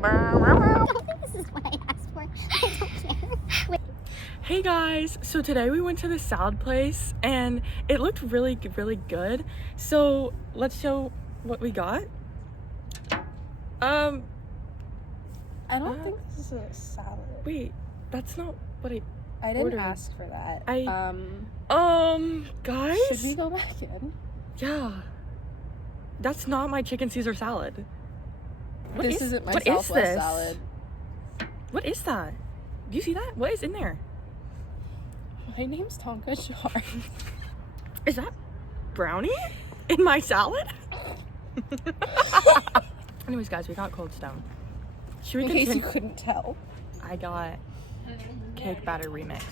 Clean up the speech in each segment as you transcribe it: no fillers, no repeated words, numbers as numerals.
don't think this is what I asked for. I don't care. Hey guys, so today we went to the salad place and it looked really good. So let's show what we got. I don't think this is a salad. Wait, that's not what I didn't ordered. ask for that. Guys? Should we go back in? Yeah. That's not my chicken Caesar salad. This isn't my what is Southwest this? salad. What is that? Do you see that? What is in there? My name's Tonka Char. Is that brownie in my salad? Anyways, guys, we got Coldstone. Should we In case you continue? couldn't tell. I got cake batter remix.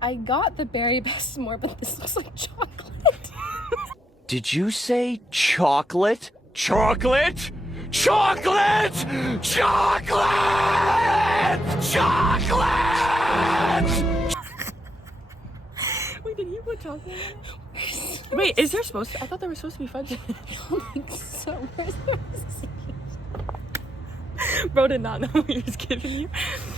I got the berry best more, but this looks like chocolate. Did you say chocolate? Chocolate? Chocolate! Chocolate! Chocolate! Wait, did you put chocolate in it? Wait, is there supposed to? I thought there was supposed to be fudge in it. I don't think so. Where's the receipt? Bro did not know what he was giving you.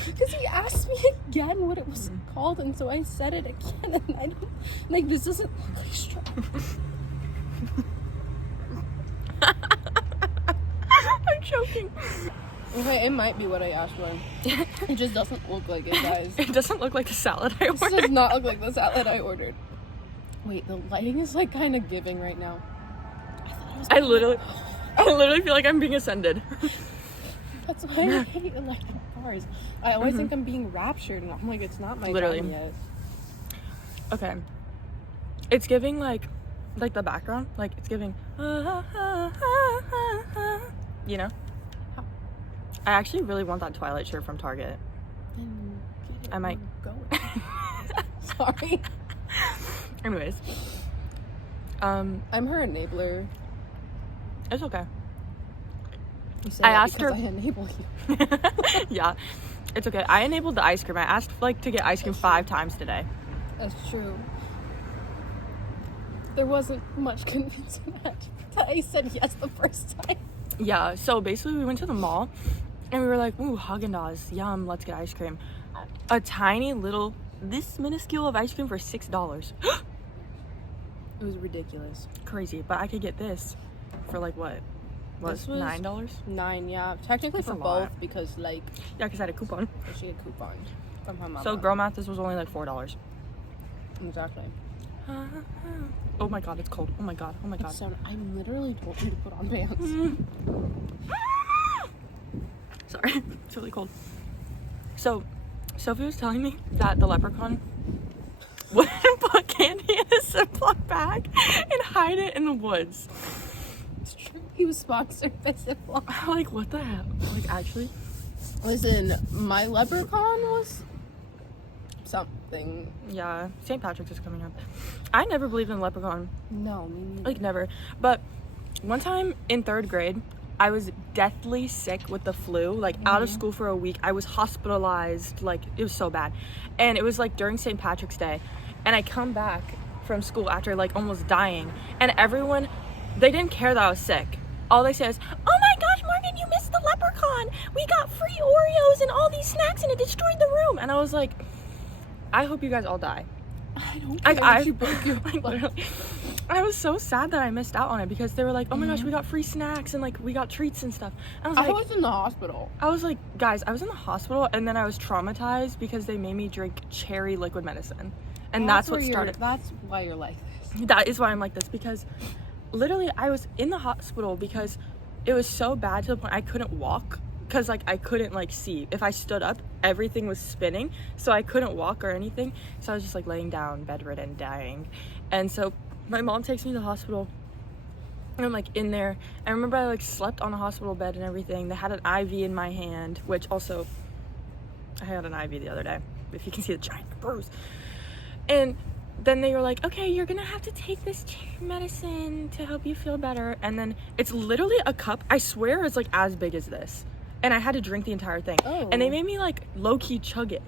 Because he asked me again what it was called, and so I said it again, and I don't, like, this doesn't look like strawberry. I'm choking. Okay, it might be what I asked for. It just doesn't look like it, guys. It doesn't look like the salad I This ordered. does not look like the salad I ordered. Wait, the lighting is like kind of giving right now. I literally feel like I'm being ascended. That's why I hate electric cars. I always think I'm being raptured, and I'm like, it's not my Literally. time yet. Okay. It's giving like the background, like it's giving you know? I actually really want that Twilight shirt from Target. I might go. Sorry. Anyways. I'm her enabler. It's okay. You say I that asked because her- I enable you. Yeah. It's okay. I enabled the ice cream. I asked like to get ice cream 5 times today. That's true. There wasn't much convincing that I said yes the first time. Yeah, so basically we went to the mall and we were like, ooh, Haagen-Dazs, yum, let's get ice cream. A tiny little, this minuscule of ice cream for $6. It was ridiculous. Crazy, but I could get this for like what? This was $9? $9, yeah. Technically That's for a both lot. because, like, Yeah, because I had a coupon. she had a coupon from her mama. So girl math, this was only like $4. Exactly. Oh my god, it's cold. Oh my god, oh my god. So I literally told you to put on pants. Sorry, it's really cold. So, Sophie was telling me that the leprechaun wouldn't put candy in a Ziploc bag and hide it in the woods. It's true. He was sponsored by Ziploc. I'm like, what the hell? Like, actually? Listen, my leprechaun was something. Yeah, St. Patrick's is coming up. I never believed in the leprechaun. No, me neither. Like, never. But one time in 3rd grade, I was deathly sick with the flu, like out of school for a week. I was hospitalized, like it was so bad. And it was like during St. Patrick's Day, and I come back from school after like almost dying, and everyone, they didn't care that I was sick. All they say is, oh my gosh, Morgan, you missed the leprechaun. We got free Oreos and all these snacks and it destroyed the room. And I was like, I hope you guys all die. I don't Like, care if you broke your like, literally, I was so sad that I missed out on it because they were like, oh my gosh, we got free snacks and like we got treats and stuff. And I was in the hospital. I was like, guys, I was in the hospital and then I was traumatized because they made me drink cherry liquid medicine. And that's what started. That's why you're like this. That is why I'm like this, because literally I was in the hospital because it was so bad to the point I couldn't walk. Because like I couldn't like see. If I stood up, everything was spinning, so I couldn't walk or anything. So I was just like laying down, bedridden, dying. And so my mom takes me to the hospital, and I'm like in there. I remember I like slept on a hospital bed and everything. They had an IV in my hand, which also I had an IV the other day. If you can see the giant bruise. And then they were like, okay, you're gonna have to take this medicine to help you feel better. And then it's literally a cup. I swear it's like as big as this. And I had to drink the entire thing. Oh. And they made me like low-key chug it.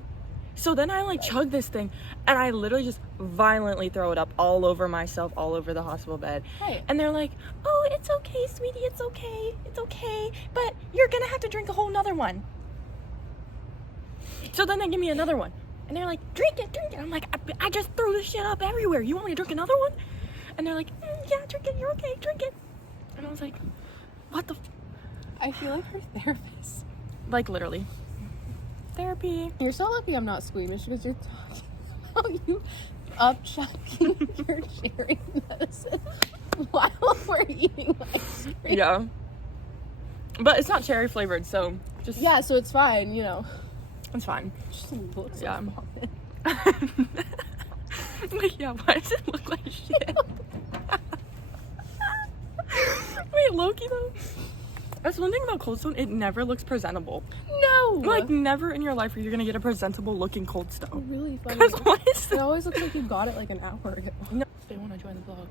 So then I like chug this thing, and I literally just violently throw it up all over myself, all over the hospital bed. Right. And they're like, "Oh, it's okay, sweetie, it's okay, but you're gonna have to drink a whole nother one." So then they give me another one, and they're like, "Drink it." I'm like, I just threw this shit up everywhere. You want me to drink another one?" And they're like, "Yeah, drink it. You're okay. Drink it." And I was like, "What the?" I feel like her therapist. Like literally. Therapy. You're so lucky I'm not squeamish because you're talking about you upchucking your cherry medicine while we're eating ice cream. Yeah. But it's not cherry flavored, so just Yeah, so it's fine, you know. it's fine. It just looks Yeah. like vomit. Like, yeah, why does it look like shit? Wait, Loki though. That's one thing about Coldstone, it never looks presentable. No! Like, never in your life are you gonna get a presentable looking Coldstone. Really funny. Because what is It that? always looks like you got it like an hour ago. No. They wanna join the vlog.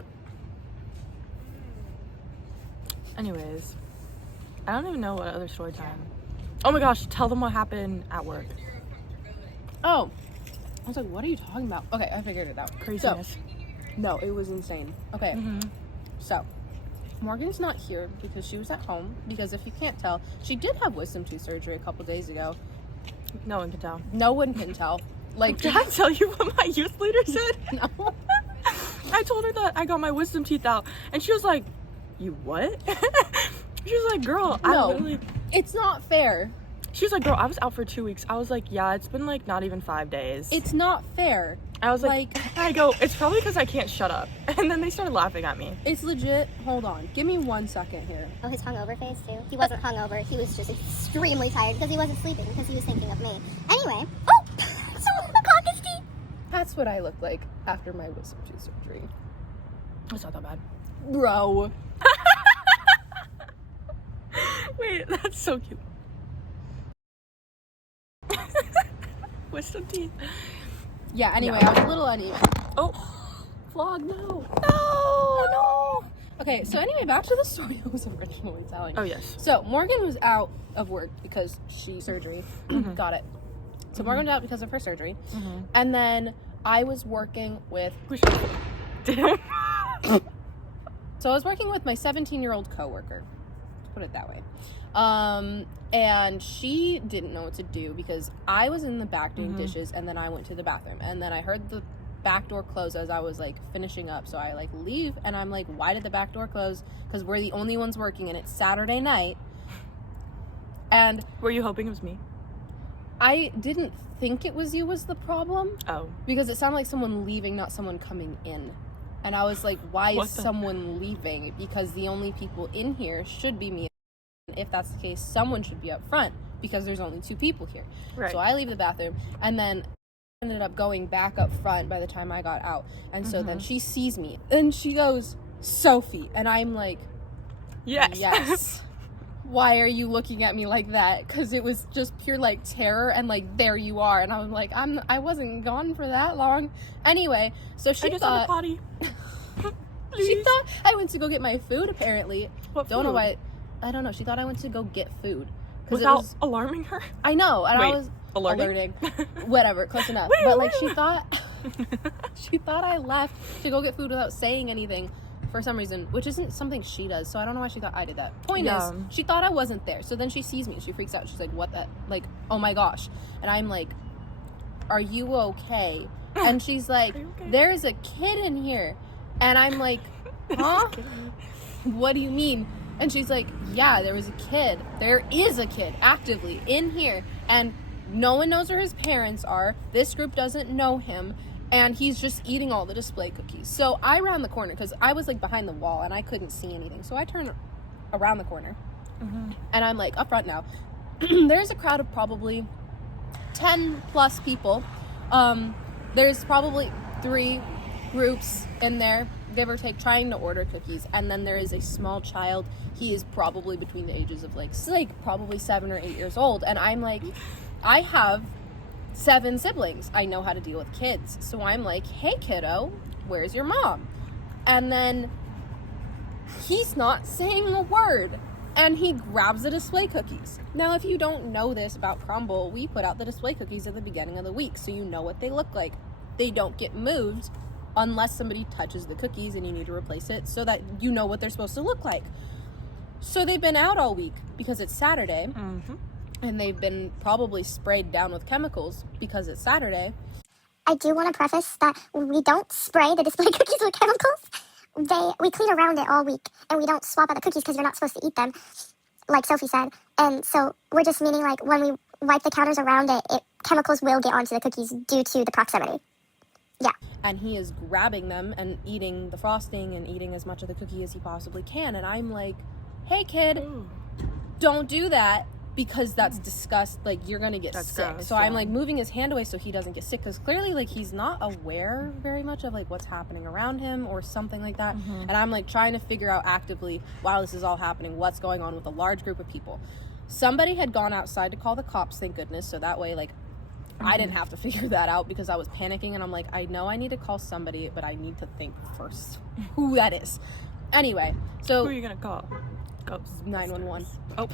Anyways, I don't even know what other story time. Oh my gosh, tell them what happened at work. Oh. I was like, what are you talking about? Okay, I figured it out. Craziness. So, no, it was insane. Okay. Mm-hmm. So, Morgan's not here because she was at home. Because if you can't tell, she did have wisdom tooth surgery a couple days ago. No one can tell. No one can tell. Like, Did I tell you what my youth leader said? no. I told her that I got my wisdom teeth out, and she was like, "You what?" She was like, "Girl, I No. literally." It's not fair. She was like, "Girl, I was out for 2 weeks." I was like, "Yeah, it's been like not even 5 days." It's not fair. I was like, I go, "It's probably because I can't shut up." And then they started laughing at me. It's legit. Hold on. Give me 1 second here. Oh, his hungover face too. He wasn't hungover. He was just extremely tired because he wasn't sleeping because he was thinking of me. Anyway, oh, so the caucus tea. That's what I look like after my wisdom tooth surgery. It's not that bad. Bro. Wait, that's so cute. Wisdom teeth. Yeah, anyway, No. I was a little uneven. Oh, Vlog, no. no. Okay, so anyway, back to the story I was originally telling. Oh yes. So Morgan was out of work because surgery. Got it. So Morgan was out because of her surgery. And then I was working with So I was working with my 17-year-old coworker. Let's put it that way. And she didn't know what to do because I was in the back doing dishes, and then I went to the bathroom, and then I heard the back door close as I was like finishing up. So I like leave, and I'm like, why did the back door close? Because we're the only ones working, and it's Saturday night. And were you hoping it was me? I didn't think it was you was the problem. Oh. Because it sounded like someone leaving, not someone coming in. And I was like, why What is the- someone leaving? Because the only people in here should be me. And if that's the case, someone should be up front because there's only 2 people here. Right. So I leave the bathroom, and then ended up going back up front by the time I got out. And so then she sees me, and she goes, "Sophie." And I'm like, Yes. yes. Why are you looking at me like that? Because it was just pure like terror, and like, there you are. And I was like, I wasn't gone for that long. Anyway, so she I guess I'm a thought potty. she thought I went to go get my food. Apparently, What don't know food? why. I don't know. She thought I went to go get food. Without alarming her? I know, and Wait, I was alerting? Whatever, close enough. Wait, But like, wait. she thought I left to go get food without saying anything for some reason, which isn't something she does. So I don't know why she thought I did that. Point Yeah. is, she thought I wasn't there. So then she sees me, she freaks out. She's like, "What the? Like, oh my gosh!" And I'm like, "Are you okay?" And she's like, Are you okay? "There is a kid in here," and I'm like, "Huh? What do you mean?" And she's like, "Yeah, there was a kid. There is a kid actively in here, and no one knows where his parents are. This group doesn't know him, and he's just eating all the display cookies." So I ran the corner because I was like behind the wall and I couldn't see anything. So I turned around the corner, and I'm like up front now. There's a crowd of probably 10 plus people. There's probably 3 groups in there, give or take, trying to order cookies, and then there is a small child. He is probably between the ages of like probably 7 or 8 years old, and I'm like, I have 7 siblings. I know how to deal with kids. So I'm like, "Hey kiddo, where's your mom?" And then he's not saying a word. And he grabs the display cookies. Now, if you don't know this about crumbl, we put out the display cookies at the beginning of the week, so you know what they look like. They don't get moved unless somebody touches the cookies and you need to replace it, so that you know what they're supposed to look like. So they've been out all week because it's Saturday, and they've been probably sprayed down with chemicals because it's Saturday. I do want to preface that we don't spray the display cookies with chemicals. We clean around it all week, and we don't swap out the cookies because you're not supposed to eat them, like Sophie said. And so we're just meaning like when we wipe the counters around it, chemicals will get onto the cookies due to the proximity. Yeah. And he is grabbing them and eating the frosting and eating as much of the cookie as he possibly can. And I'm like, hey kid, don't do that, because that's disgusting. Like, you're gonna get sick. Gross, so I'm like moving his hand away so he doesn't get sick, because clearly like he's not aware very much of like what's happening around him or something like that. And I'm like trying to figure out actively, while this is all happening, what's going on with a large group of people. Somebody had gone outside to call the cops, thank goodness, so that way like I didn't have to figure that out, because I was panicking, and I'm like, I know I need to call somebody, but I need to think first who that is. Anyway, so Who are you gonna call? Ghosts. 911. Oh.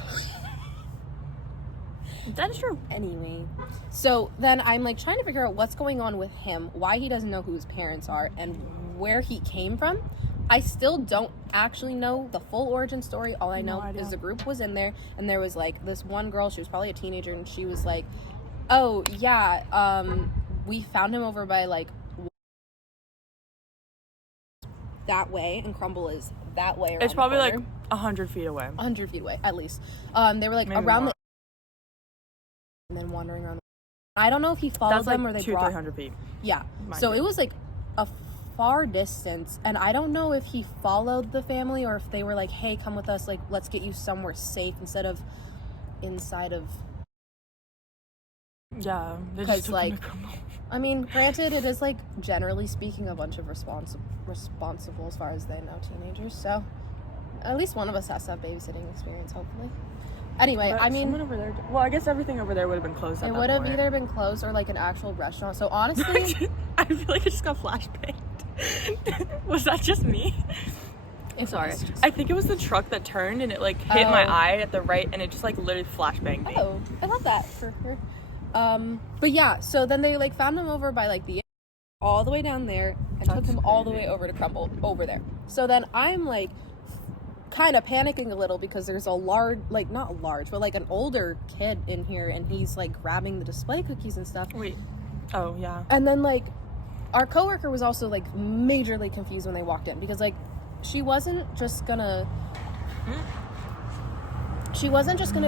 That is true. Anyway, so then I'm like trying to figure out what's going on with him, why he doesn't know who his parents are, and where he came from. I still don't actually know the full origin story. All I know is the group was in there, and there was like this one girl, she was probably a teenager, and she was like, oh yeah, we found him over by like that way, and crumbl is that way around It's probably the like corner. 100 feet away. 100 feet away, at least. They were like Maybe around more. the and then wandering around. I don't know if he followed That's like them or they 200-300 feet. Yeah. Mind So you. it was like a far distance, and I don't know if he followed the family or if they were like, hey, come with us, like let's get you somewhere safe instead of inside of. Yeah. They 'Cause, just took like, him to Crumbl. I mean, granted, it is like generally speaking a bunch of responsible as far as they know teenagers, so at least one of us has to have babysitting experience, hopefully. Anyway, But I mean, someone over there. Well, I guess everything over there would have been closed. At it that would have point. either been closed or like an actual restaurant. So honestly, I feel like I just got flashbanged. Was that just me? it's Sorry. honest. I think it was the truck that turned and it like hit my Oh. eye at the right, and it just like literally flashbanged me. Oh, I love that for her. But yeah, so then they like found him over by like the all the way down there and took That's him all the crazy. way over to Crumbl over there. So then I'm like kind of panicking a little because there's a large, like not large, but like an older kid in here, and he's like grabbing the display cookies and stuff. Wait. Oh yeah. And then like our coworker was also like majorly confused when they walked in, because like she wasn't just gonna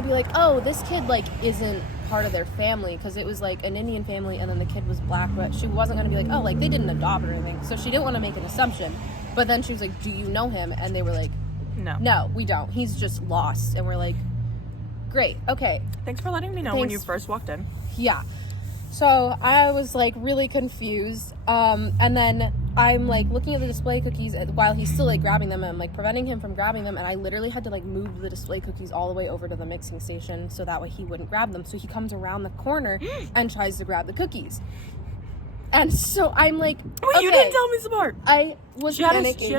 be like, oh, this kid like isn't part of their family, because it was like an Indian family and then the kid was black, but she wasn't gonna be like, oh, like they didn't adopt or anything. So she didn't want to make an assumption, but then she was like, do you know him? And they were like, no, we don't, he's just lost. And we're like, great, okay, Thanks for letting me know when you Thanks. first walked in. yeah. So I was like really confused, and then I'm like looking at the display cookies while he's still like grabbing them, and I'm like preventing him from grabbing them, and I literally had to like move the display cookies all the way over to the mixing station so that way he wouldn't grab them. So he comes around the corner and tries to grab the cookies, and so I'm like, Wait, okay. you didn't tell me some part. I was She had panicking.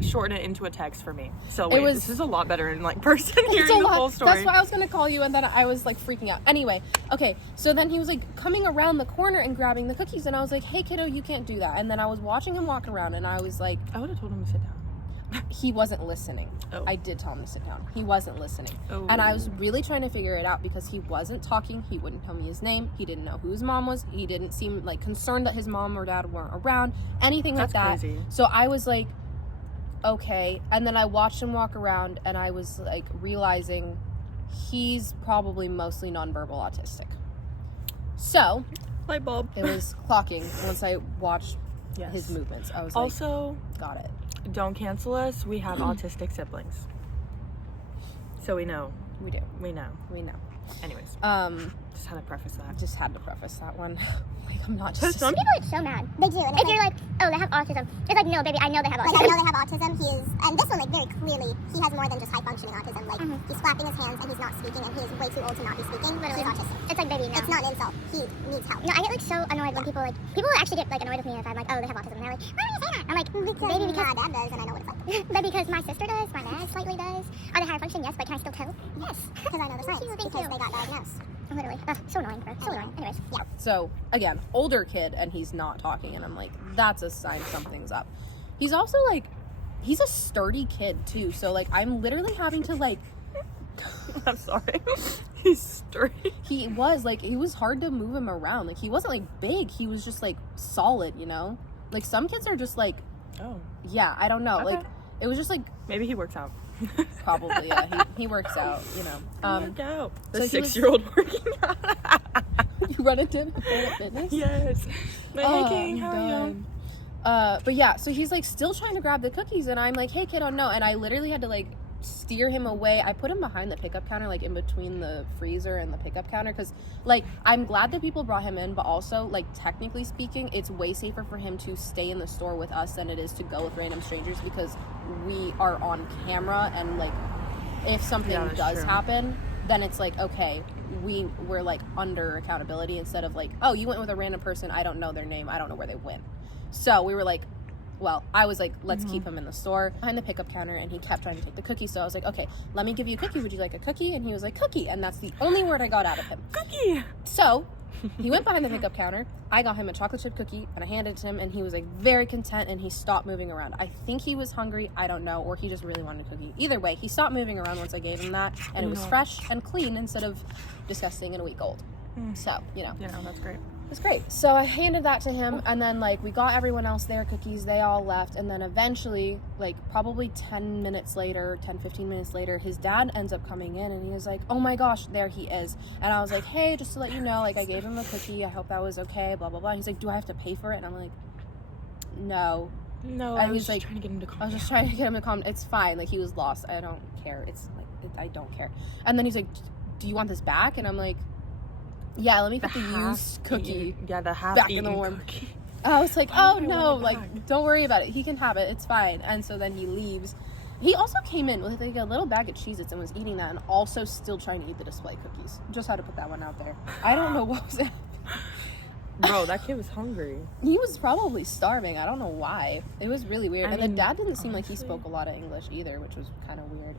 to shorten it into a text for me. So wait, was- this is a lot better in like person It's hearing a the lot. whole story. That's why I was gonna call you, and then I was like freaking out. Anyway, okay, so then he was like coming around the corner and grabbing the cookies, and I was like, hey kiddo, you can't do that. And then I was watching him walk around, and I was like, I would have told him to sit down. he wasn't listening. Oh. I did tell him to sit down. He wasn't listening. Oh. And I was really trying to figure it out because he wasn't talking. He wouldn't tell me his name. He didn't know who his mom was. He didn't seem like concerned that his mom or dad weren't around. Anything That's like that. crazy. So I was like, okay. And then I watched him walk around, and I was like realizing he's probably mostly nonverbal autistic. So Light bulb. it was clocking once I watched Yes. his movements. I was Also, like, got it. don't cancel us. We have autistic siblings. So we know. We do. We know. We know. Anyways, Um, just had to preface that. just had to preface that one. Oh my I'm not But just. some People get so mad. They do. And if you're like, oh, they have autism. It's like, no, baby, I know they have autism. Like, I know they have autism. He is, and this one, like, very clearly, he has more than just high-functioning autism. Like, he's flapping his hands and he's not speaking, and he is way too old to not be speaking. Literally. He's autistic. It's like, baby, no. It's not an insult. He needs help. No, I get like so annoyed when people actually get like annoyed with me if I'm like, oh, they have autism. And they're like, why do you say that? I'm like, baby, because my dad does, and I know what it's like. but because my sister does, my dad slightly does. Are they higher function? Yes, but can I still tell? Yes. Because I know the science. Thank Because you. they got diagnosed. Literally. So annoying, bro. So annoying. Anyways, yeah. So again, older kid, and he's not talking, and I'm like, that's a sign something's up. He's also like, he's a sturdy kid too. So like, I'm literally having to like. I'm sorry. He's sturdy. He was like, it was hard to move him around. Like he wasn't like big. He was just like solid, you know. Like some kids are just like, Oh. yeah, I don't know. Okay. Like it was just like Maybe he works out. probably yeah. He works out, you know. Work out. so The he was- 6-year-old working out. You run into him at Planet Fitness. Yes. Like, hey, King, I'm how are you? done. But yeah, so he's like still trying to grab the cookies, and I'm like, hey kiddo, no. And I literally had to like steer him away. I put him behind the pickup counter, like in between the freezer and the pickup counter, because like I'm glad that people brought him in, but also like technically speaking, it's way safer for him to stay in the store with us than it is to go with random strangers, because we are on camera, and like if something Yeah, that's does true. happen, then it's like, okay, we're like under accountability, instead of like, oh, you went with a random person, I don't know their name, I don't know where they went. So we were like, well, I was like, let's keep him in the store behind the pickup counter, and he kept trying to take the cookie. So I was like, okay, let me give you a cookie. Would you like a cookie? And he was like, cookie. And that's the only word I got out of him. Cookie. So he went behind the pickup counter. I got him a chocolate chip cookie, and I handed it to him, and he was like very content, and he stopped moving around. I think he was hungry, I don't know, or he just really wanted a cookie. Either way, he stopped moving around once I gave him that, and it was fresh and clean instead of disgusting and a week old. So, you know. Yeah, that's great. It was great. So I handed that to him, and then like we got everyone else their cookies, they all left, and then eventually, like probably 10 minutes later, 10-15 minutes later, his dad ends up coming in, and he was like, oh my gosh, there he is. And I was like, hey, just to let you know, like I gave him a cookie, I hope that was okay, blah blah blah. And he's like, do I have to pay for it? And I'm like, no. No, And I was he's just like, trying to get him to calm I was just down. trying to get him to calm. It's fine, like he was lost, I don't care. It's like I don't care. And then he's like, do you want this back? And I'm like, yeah, let me put the used cookie Yeah, the half back in eaten the warm. cookie. I was like, Why oh would I no, want it like back? don't worry about it, he can have it, it's fine. And so then he leaves. He also came in with like a little bag of Cheez-Its and was eating that, and also still trying to eat the display cookies. Just had to put that one out there. I don't know what was it. Bro, that kid was hungry. He was probably starving, I don't know why. It was really weird. I And mean, the dad didn't seem like he honestly- spoke a lot of English either, which was kind of weird.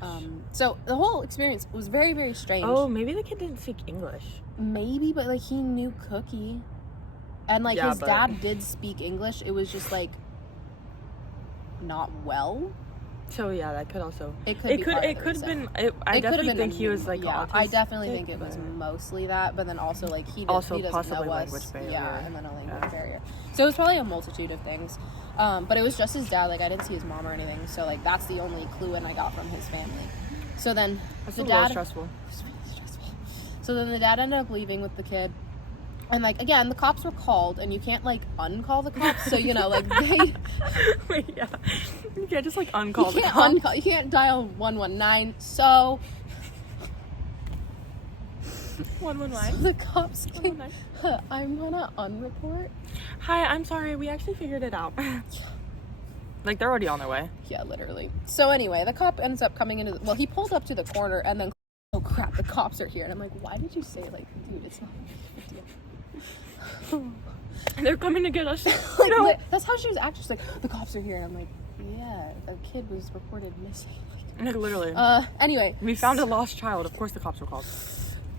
Gosh. So the whole experience was very, very strange. Oh, maybe the kid didn't speak English. Maybe, but like he knew Cookie, and like Yeah, his but- dad did speak English. It was just like not well. So yeah, that could also. It could. Be part of It the could have reason. been. I It could have definitely been think he was like. Yeah, I definitely autistic, think it was but- mostly that. But then also like he Also he doesn't possibly know us. language barrier. Yeah, and then a language Yeah. barrier. So it was probably a multitude of things. But it was just his dad. Like I didn't see his mom or anything. So like that's the only clue in I got from his family. So then That's the a little dad. stressful. It was really stressful. So then the dad ended up leaving with the kid. And like again, the cops were called, and you can't like uncall the cops. So you know, like they Wait, yeah. You can't just like uncall you the can't cop. uncall, you can't dial 119. So 119. the cops came. 119. I'm gonna unreport. Hi, I'm sorry. We actually figured it out. Like they're already on their way. Yeah, literally. So anyway, the cop ends up coming into. He pulled up to the corner, and then oh crap, the cops are here. And I'm like, why did you say like, dude, it's not a big deal. They're coming to get us. Like, No. that's how she was acting. She's like, the cops are here. And I'm like, yeah, a kid was reported missing. Like, literally. Anyway. We found a lost child. Of course the cops were called.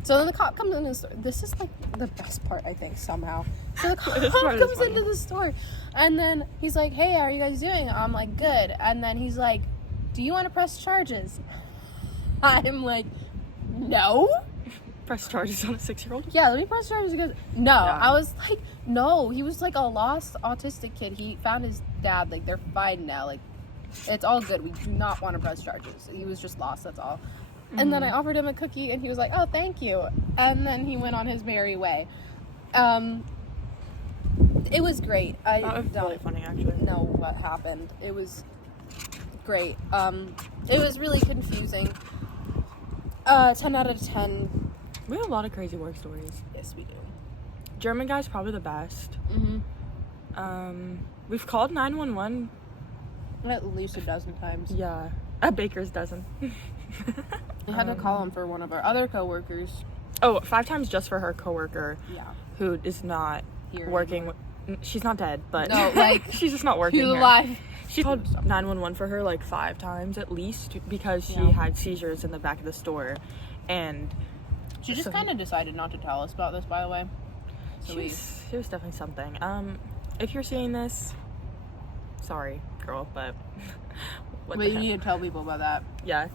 So then the cop comes in the store. This is like the best part, I think, somehow. So the cop This part is comes funny. into the store, and then he's like, hey, how are you guys doing? I'm like, good. And then he's like, do you want to press charges? I'm like, no. Press charges on a 6-year-old. Yeah, let me press charges. He goes, no. Yeah. I was like, no. He was like a lost autistic kid. He found his dad. Like, they're fine now. Like, it's all good. We do not want to press charges. He was just lost, that's all. And then I offered him a cookie, and he was like, oh, thank you. And then he went on his merry way. It was great. I That was don't really funny, actually. know what happened. It was great. It was really confusing. 10 out of 10. We have a lot of crazy work stories. Yes, we do. German guy's probably the best. We've called 911. At least a dozen times. Yeah, a baker's dozen. We had to call him for one of our other coworkers. Oh, 5 times just for her coworker. Yeah. Who is not Here working. She's not dead, but No, like, she's just not working who's here. alive? She called 911 for her like 5 times at least because she had seizures in the back of the store, and She just kind of decided not to tell us about this, by the way. So she was definitely something. If you're seeing this, sorry, girl, but what But the you heck? need to tell people about that. Yeah.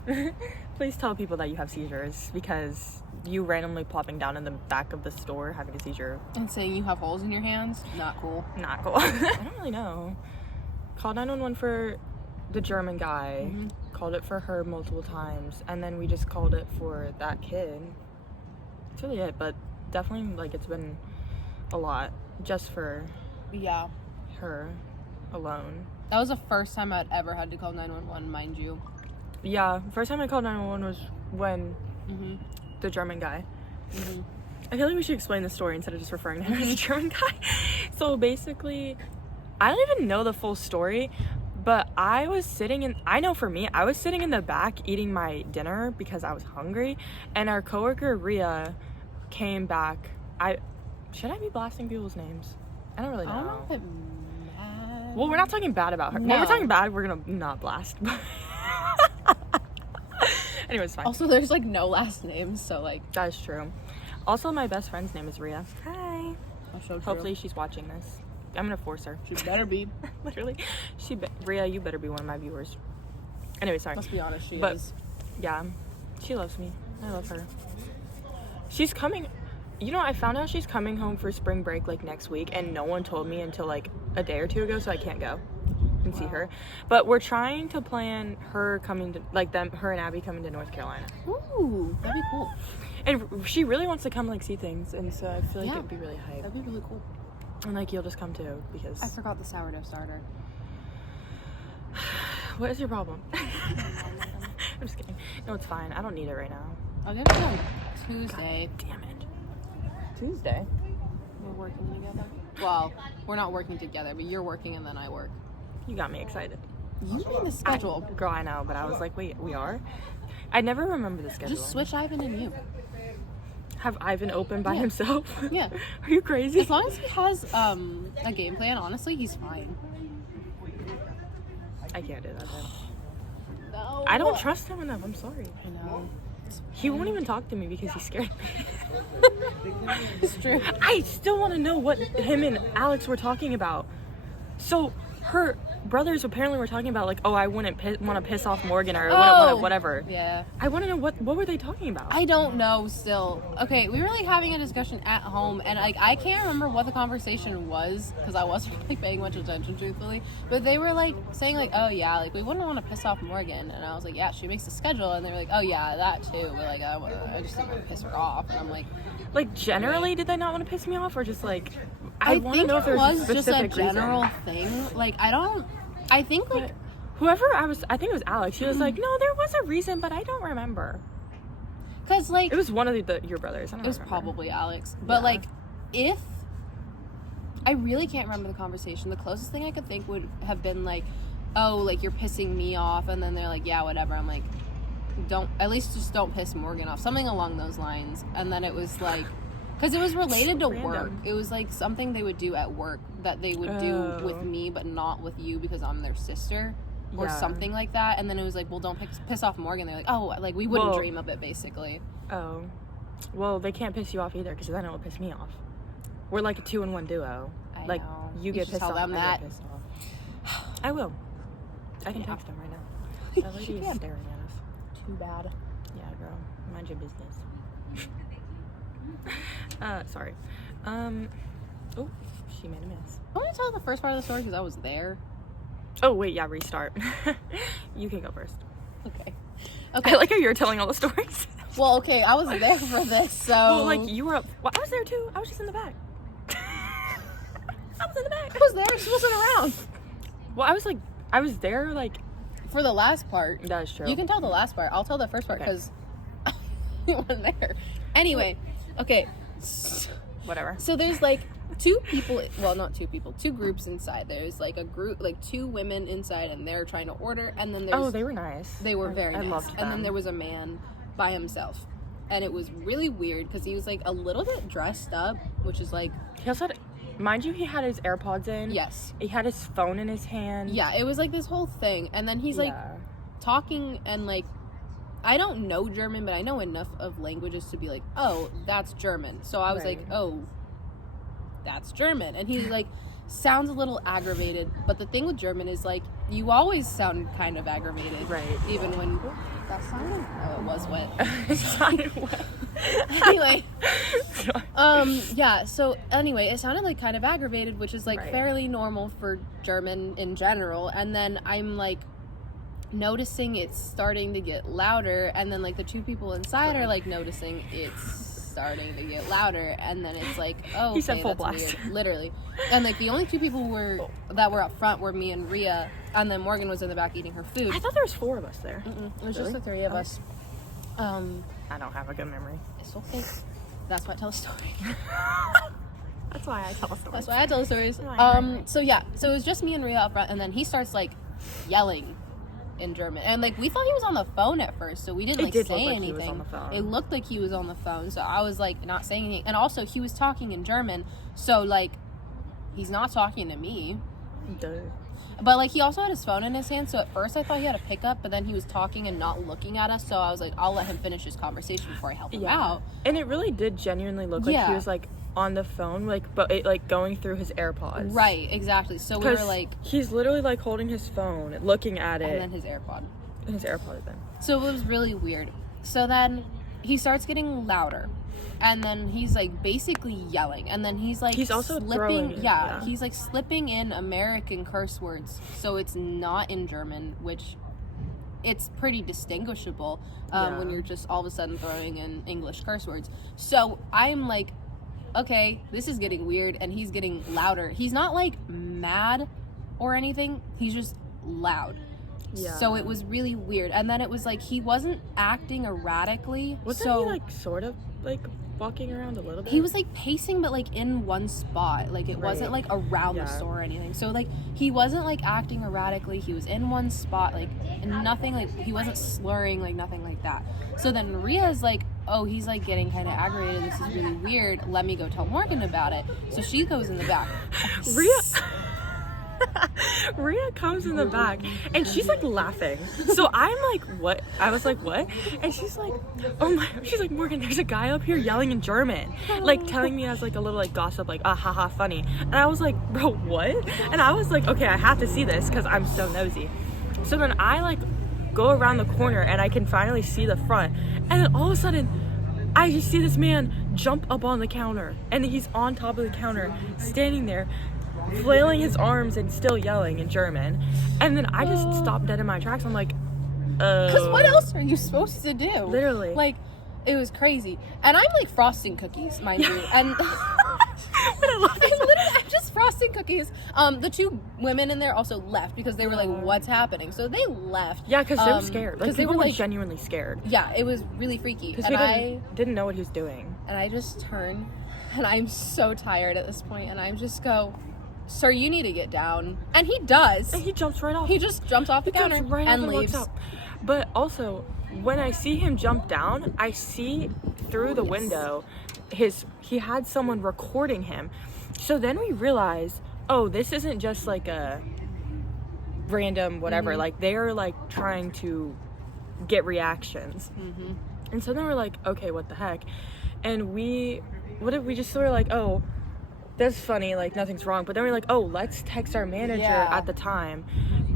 Please tell people that you have seizures, because you randomly plopping down in the back of the store having a seizure. And saying you have holes in your hands, not cool. Not cool. I don't really know. Called 911 for the German guy. Called it for her multiple times. And then we just called it for that kid. That's really it. But definitely, like, it's been a lot just for Yeah. her alone. That was the first time I'd ever had to call 911, mind you. Yeah. First time I called 911 was when the German guy. I feel like we should explain the story instead of just referring to him as a German guy. So basically, I don't even know the full story, but I was sitting in the back eating my dinner because I was hungry, and our coworker Rhea came back. Should I be blasting people's names? I don't really know. I don't know if it matters. Well, we're not talking bad about her. No. When we're talking bad, we're gonna not blast. Anyways, fine. Also, there's like no last names, so like. That's true. Also, my best friend's name is Rhea. Hi. That's so true. Hopefully she's watching this. I'm gonna force her. She better be. Literally. Rhea, you better be one of my viewers. Anyway, sorry. Let's be honest, she But- is. Yeah, she loves me. I love her. She's coming. You know, I found out she's coming home for spring break like next week, and no one told me until like a day or two ago, so I can't go and see her. But we're trying to plan her coming to, like, her and Abby coming to North Carolina. Ooh, that'd be cool. And she really wants to come like see things, and so I feel like Yeah. it'd be really hype. That'd be really cool. And like, you'll just come too, because I forgot the sourdough starter. what is your problem? I'm just kidding. No, it's fine. I don't need it right now. I'll get it on Tuesday. Damn it. Tuesday? We're working together. Well, we're not working together, but you're working and then I work. You got me excited. You need the schedule. Girl, I know, but I was like, wait, we are? I never remember the schedule. Just switch Ivan and you. Have Ivan open by Yeah. himself? Yeah. Are you crazy? As long as he has a game plan, honestly, he's fine. I can't do that then. No. I don't trust him enough. I'm sorry. I know. He won't even talk to me because he's scared. It's true. I still want to know what him and Alex were talking about. So her brothers apparently were talking about like, oh, I wouldn't want to piss off Morgan, or I wouldn't want to whatever. Yeah. I want to know what were they talking about? I don't know still. Okay, we were like having a discussion at home, and like I can't remember what the conversation was because I wasn't really paying much attention, truthfully. But they were like saying like, oh yeah, like we wouldn't want to piss off Morgan, and I was like, yeah, she makes the schedule, and they were like, oh yeah, that too. But like I just didn't want to piss her off, and I'm like generally, did they not want to piss me off, or just like I want to think know if it there's was a just a specific general reason. thing. Like I think like. Whoever I think it was Alex. She was like, no, there was a reason, but I don't remember. Cause like It was one of your brothers. I don't it was remember. probably Alex, but Yeah. like if I really can't remember the conversation. The closest thing I could think would have been like, oh, like you're pissing me off, and then they're like, yeah, whatever. I'm like, just don't piss Morgan off, something along those lines. And then it was like, because it was related to work. Random. It was like something they would do at work that they would do with me, but not with you because I'm their sister. Or Yeah. something like that, and then it was like, well, don't piss off Morgan. They're like, oh, like we wouldn't Well- dream of it, basically. Oh, well, they can't piss you off either because then it will piss me off. We're like a 2-in-1 duo. I like know. you You get should pissed tell off, them I that. get pissed off. I will. I can Yeah. text him right now. That lady You is can. staring at us. Too bad. Yeah, girl, mind your business. Sorry. Oh, she made a mess. I want to tell the first part of the story because I was there. Oh wait, yeah, restart. You can go first. Okay. I like how you're telling all the stories. Well, okay, I was there for this, so. Well, like you were up. Well, I was there too. I was just in the back. I was in the back. I was there. She wasn't around. Well, I was there like. For the last part. That is true. You can tell the last part. I'll tell the first part Okay. because you weren't there. Anyway, okay. whatever. So there's two groups inside. There's like a group, like 2 women inside, and they're trying to order, and then there's They were nice. They were very nice. Loved them. And then there was a man by himself, and it was really weird because he was like a little bit dressed up, which is like, He also had, mind you, he had his AirPods in. yes, He had his phone in his hand. yeah, it was like this whole thing, and then he's like talking, and like, I don't know German, but I know enough of languages to be like, oh, that's German. So I was Right. like, oh, that's German. And he like sounds a little aggravated, but the thing with German is like, you always sound kind of aggravated. Right. Even when that sounded, oh, it was wet. It sounded wet. Anyway, yeah, so anyway, it sounded like kind of aggravated, which is like Right. fairly normal for German in general. And then I'm like noticing it's starting to get louder, and then like the 2 people inside are like noticing it's starting to get louder, and then it's like, oh, He said okay, full that's blast. weird. Literally. And like the only 2 people that were up front were me and Rhea, and then Morgan was in the back eating her food. I thought there was 4 of us there. It was Really? just the 3 of us. I don't have a good memory. It's okay. That's why I tell a story. That's why I tell a story. That's why I tell the stories. Right. So yeah, so it was just me and Rhea up front, and then he starts like yelling in German, and like we thought he was on the phone at first, so we didn't It like did say look like anything. he was on the phone. It looked like he was on the phone, so I was like not saying anything, and also he was talking in German, so like he's not talking to me. Duh. But like he also had his phone in his hand, so at first I thought he had a pickup, but then he was talking and not looking at us, so I was like, I'll let him finish his conversation before I help him out. And it really did genuinely look like Yeah. he was like on the phone, like, but it like going through his AirPods. Right, exactly. So we were like, he's literally like holding his phone, looking at it, and then his AirPod. and his AirPods in. So it was really weird. So then he starts getting louder, and then he's like basically yelling, and then he's like He's also slipping. throwing it, yeah. He's like slipping in American curse words, so it's not in German, which it's pretty distinguishable when you're just all of a sudden throwing in English curse words. So I'm like, okay, this is getting weird, and he's getting louder. He's not like mad or anything. He's just loud. Yeah. So it was really weird. And then it was like he wasn't acting erratically. Wasn't he like sort of like walking around a little bit? He was like pacing, but like in one spot. Like it wasn't like around the store or anything. So like he wasn't like acting erratically. He was in one spot, like, and nothing, like he wasn't slurring, like nothing like that. So then Rhea's like, oh, he's like getting kind of aggravated. This is really weird. Let me go tell Morgan about it. So she goes in the back. Rhea comes in the back and she's like laughing. So I'm like, what? I was like, what? And she's like, oh my, she's like, Morgan, there's a guy up here yelling in German, like telling me as like a little like gossip, like, ah, haha, funny. And I was like, bro, what? And I was like, okay, I have to see this because I'm so nosy. So then I like go around the corner and I can finally see the front. And then all of a sudden, I just see this man jump up on the counter, and he's on top of the counter, standing there, flailing his arms and still yelling in German. And then I just stopped dead in my tracks. I'm like, Because what else are you supposed to do? Literally. Like, it was crazy. And I'm like frosting cookies, mind you. And But I love it. I'm just frosting cookies. The 2 women in there also left because they were like, what's happening? So they left. Yeah, because they were scared. Like, they people were were like, genuinely scared. yeah, it was really freaky. Because And we didn't know what he was doing. And I just turn, and I'm so tired at this point, and I just go, sir, you need to get down. And he does. And he jumps right off. He just jumps off the counter jumps right off and leaves. walks out. But also, when I see him jump down, I see through the window he had someone recording him. So then we realize, oh, this isn't just like a random whatever. Mm-hmm. Like, they are like trying to get reactions. Mm-hmm. And so then we're like, okay, what the heck? And we just sort of like, oh, that's funny, like nothing's wrong. But then we're like, oh, let's text our manager at the time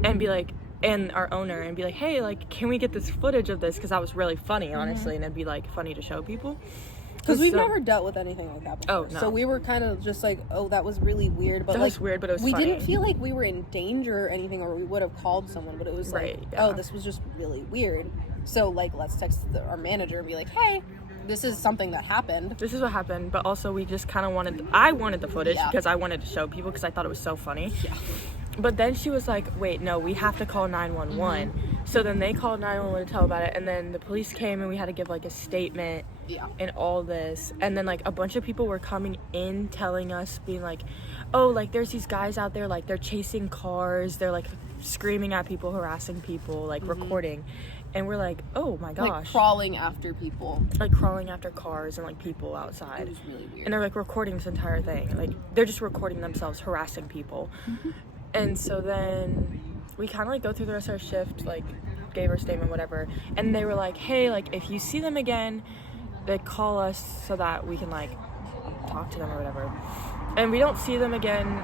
and be like, and our owner, and be like, hey, like, can we get this footage of this? Because that was really funny, honestly, and it'd be like funny to show people. Because we've never dealt with anything like that before. Oh, no. So we were kind of just like, oh, that was really weird. But That like, was weird, but it was we funny. didn't feel like we were in danger or anything, or we would have called someone. But it was like, Right, yeah. oh, this was just really weird. So like, let's text our manager and be like, hey, this is something that happened. This is what happened, but also we just kind of I wanted the footage Yeah. because I wanted to show people because I thought it was so funny. Yeah. But then she was like, wait, no, we have to call 911. So then they called 911 to tell about it, and then the police came and we had to give like a statement and all this. And then like a bunch of people were coming in telling us, being like, oh, like there's these guys out there, like they're chasing cars, they're like screaming at people, harassing people, like recording. And we're like, oh my gosh. Like crawling after people. Like crawling after cars and like people outside. It was really weird. And they're like recording this entire thing. Like they're just recording themselves harassing people. And so then we kind of like go through the rest of our shift, like gave our statement, whatever. And they were like, hey, like if you see them again, they call us so that we can like talk to them or whatever. And we don't see them again.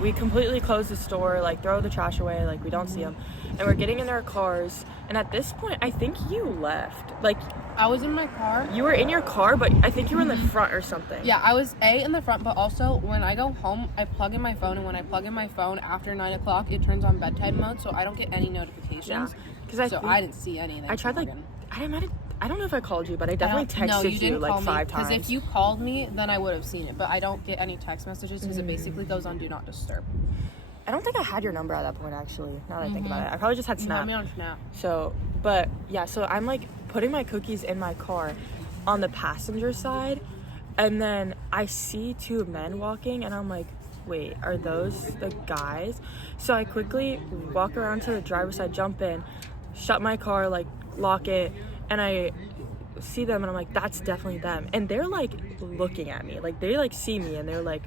We completely close the store, like throw the trash away, like we don't see them. And we're getting in our cars. And at this point, I think you left. Like I was in my car. you were in your car, but I think you were in the front or something. Yeah, I was in the front, but also when I go home, I plug in my phone, and when I plug in my phone after 9 o'clock, it turns on bedtime mode, so I don't get any notifications. Because I didn't see anything. I tried like Morgan. I don't know if I called you, but I definitely No, texted you like 5 times. Because if you called me, then I would have seen it, but I don't get any text messages because it basically goes on Do Not Disturb. I don't think I had your number at that point, actually, now that I think about it. I probably just had Snap. Let me on Snap. So, but yeah, so I'm like putting my cookies in my car on the passenger side, and then I see 2 men walking, and I'm like, wait, are those the guys? So I quickly walk around to the driver's side, jump in, shut my car, like lock it, and I see them, and I'm like, that's definitely them. And they're like looking at me, like they like see me, and they're like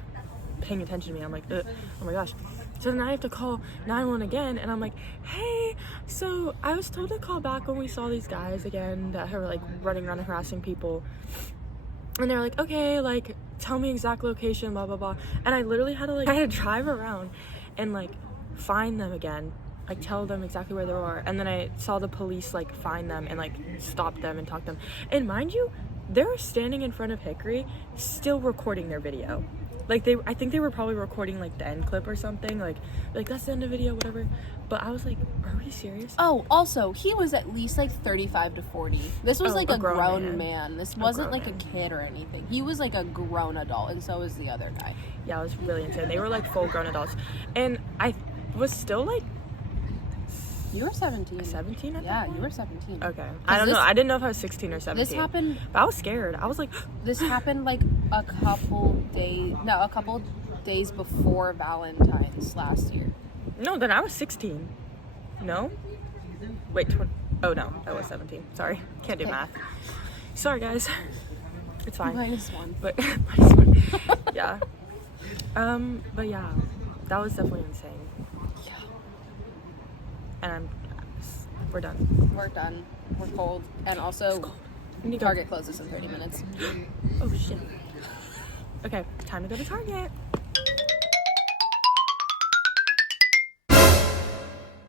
paying attention to me. I'm like, oh my gosh. So then I have to call 911 again, and I'm like, hey, so I was told to call back when we saw these guys again that were like running around and harassing people. And they're like, okay, like tell me exact location, blah blah blah. And I literally had to drive around and like find them again, like tell them exactly where they are. And then I saw the police like find them and like stop them and talk to them. And mind you, they're standing in front of Hickory still recording their video. Like I think they were probably recording like the end clip or something, like that's the end of the video, whatever. But I was like, are we serious? Oh, also, he was at least like 35 to 40. This was like a grown man. man. This wasn't like a kid or anything. He was like a grown adult, and so was the other guy. Yeah, it was really insane. They were like full grown adults. And I was still like You were 17. 17, I think? Yeah, you were 17. Okay. I don't know. I didn't know if I was 16 or 17. This happened... But I was scared. I was like... This happened like a couple days before Valentine's last year. No, then I was 16. No? Wait, oh no, I was 17. Sorry. Can't do math. Sorry, guys. It's fine. -1. But, -1. Yeah. But yeah, that was definitely insane. And we're done. We're done. We're cold. And also, Target closes in 30 minutes. Oh shit. Okay, time to go to Target.